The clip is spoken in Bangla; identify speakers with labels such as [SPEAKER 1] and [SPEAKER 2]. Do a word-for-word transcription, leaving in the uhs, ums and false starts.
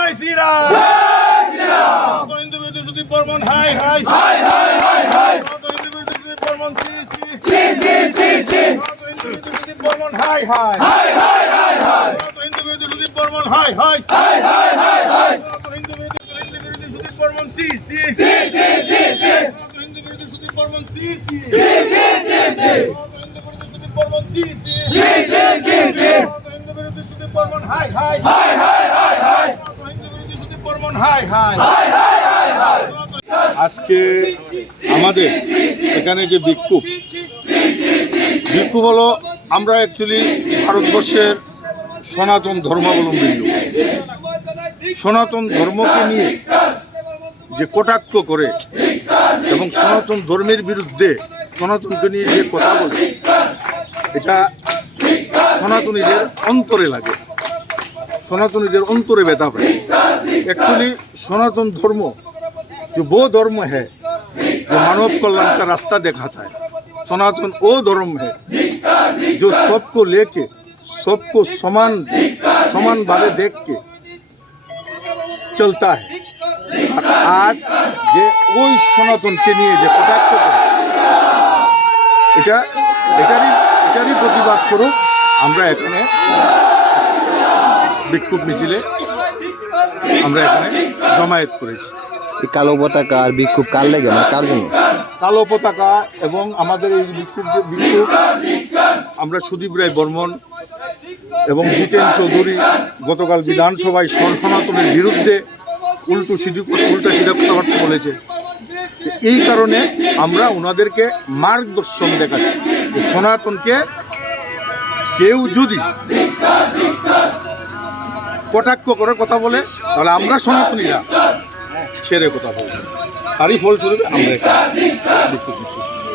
[SPEAKER 1] জয় শ্রীরাম হিন্দু বিরোধী সুদীপ বর্মন হাই হাই হিন্দু বিরোধী সুদীপ বর্মন সি সি হিন্দু বিরোধী সুদীপ বর্মন হাই হাই হিন্দু বিরোধী সুদীপ বর্মন হাই হাই হিন্দু বিরোধী সুদীপ বর্মন সি সি হিন্দু বিরোধী সুদীপ বর্মন সি সি হিন্দু বিরোধী সুদীপ বর্মন সি সি হিন্দু বিরোধী সুদীপ বর্মন হাই হাই হিন্দু বিরোধী সুদীপ বর্মন হাই হাই। আজকে আমাদের এখানে যে বিক্ষোভ বিক্ষোভ হলো, আমরা অ্যাকচুয়ালি ভারতবর্ষের সনাতন ধর্মাবলম্বী লোক। সনাতন ধর্মকে নিয়ে যে কটাক্ষ করে এবং সনাতন ধর্মের বিরুদ্ধে সনাতনকে নিয়ে যে কথা বলে, এটা সনাতনীদের অন্তরে লাগে, সনাতনীদের অন্তরে ব্যথা পায়। एक्चुअली सनातन धर्म जो वो धर्म है जो मानव कल्याण का रास्ता दिखाता है, सनातन वो धर्म है जो सबको लेके सबको समान समान भावे देख के चलता है। और आज जे ওই সনাতনকে নিয়ে যে কটাক্ষ করে, এটা এটারই এটারই প্রতিবাদ স্বরূপ আমরা এখানে বিক্ষোভ মিছিলে আমরা এখানে জমায়েত করেছি।
[SPEAKER 2] এই কালো পতাকা আর বিক্ষোভ কার লাগে, মানে কার জন্য?
[SPEAKER 1] কালো পতাকা এবং আমাদের এই বিক্ষোভ বিক্ষোভ আমরা সুদীপ রায় বর্মন এবং জিতেন চৌধুরী গতকাল বিধানসভায় সনাতনের বিরুদ্ধে উল্টো সিধু উল্টা সিধা কথাবার্তা বলেছে। এই কারণে আমরা ওনাদেরকে মার্গদর্শন দেখাচ্ছি যে সনাতনকে কেউ যদি কটাক্ষ করে কথা বলে তাহলে আমরা সনাতনীরা ছেড়ে কথা বলবো। তারই ফলস্বরূপ আমরা বিক্ষোভ মিছিল